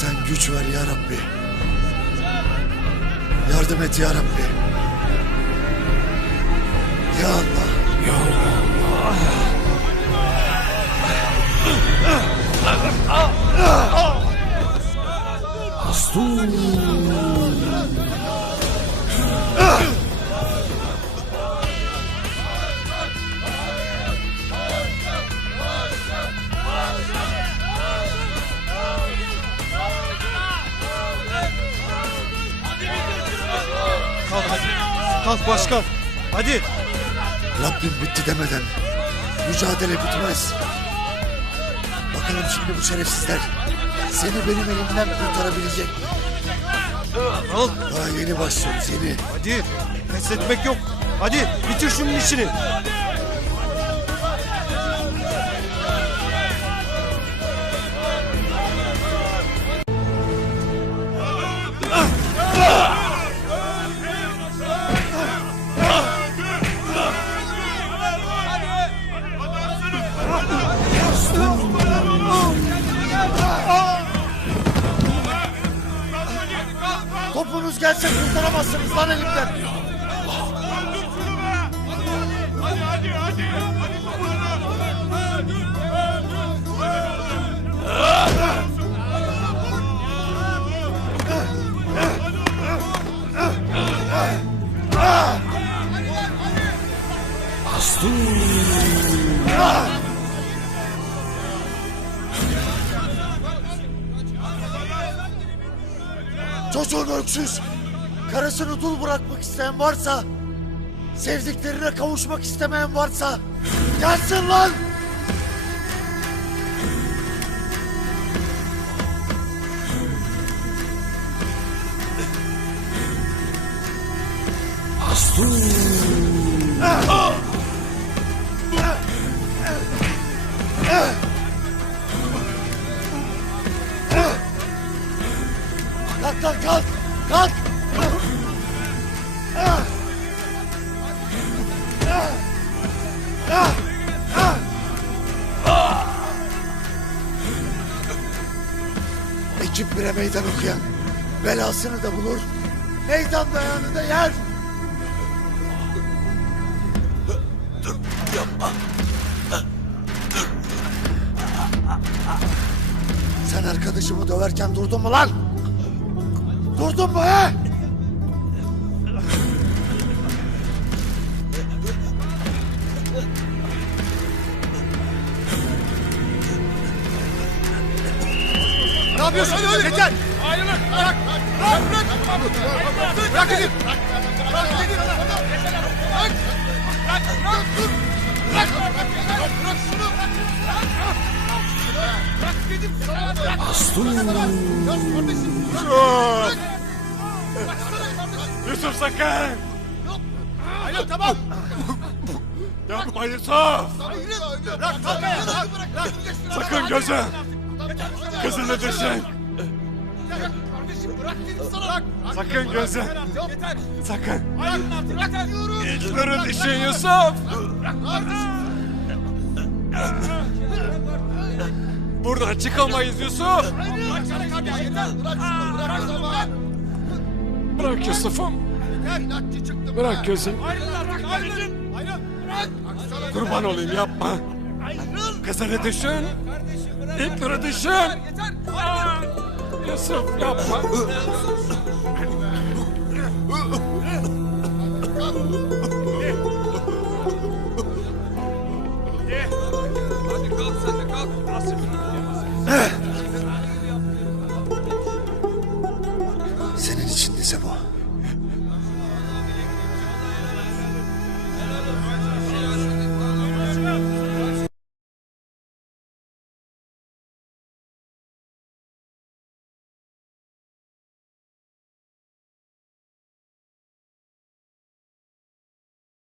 Sen güç ver ya Rabbi. Yardım et ya Rabbi. Ya Allah. Ya Allah. Astur. Kalk hadi. Kalk başkan. Hadi. Rabbim bitti demeden mücadele bitmez. Bakalım şimdi bu şerefsizler seni benim elimden kurtarabilecek mi? Al. Daha yeni başlıyoruz yeni. Hadi. Pes etmek yok. Hadi bitir şunun işini. Topunuz gelse kurtaramazsınız lan elimden. Çocuğun öksüz, karısını dul bırakmak isteyen varsa, sevdiklerine kavuşmak istemeyen varsa gelsin lan! Astur. Kalk lan kalk! Kalk! Ekip bire meydan okuyan belasını da bulur, meydan dayanı da yer. Dur, yapma. Sen arkadaşımı döverken durdun mu lan? Durdun mu he? Ne yapıyorsun? Hadi. Yeter. Ayrılın. Bırak. Bırak. Bırak. Bırak dedim. Bırak dedim. Bırak. Bırak. Bırak. Dur. Bırak. Bırak şunu. Bırak dedim. Bırak. Astur. Yusuf sakın. Hayır tamam. Yapma Yusuf. Bırak. Bırak. Sakın gözüm. Kızını düşün. Sakın gözüm. Sakın. İlkleri düşün Yusuf. Buradan çıkamayız Yusuf. Bırak Yusuf'um. Bırak gözüm. Kurban olayım yapma. Kızını düşün. İlkleri düşün. Yusuf yapma. Hadi kalk sen de kalk. Senin için de bu.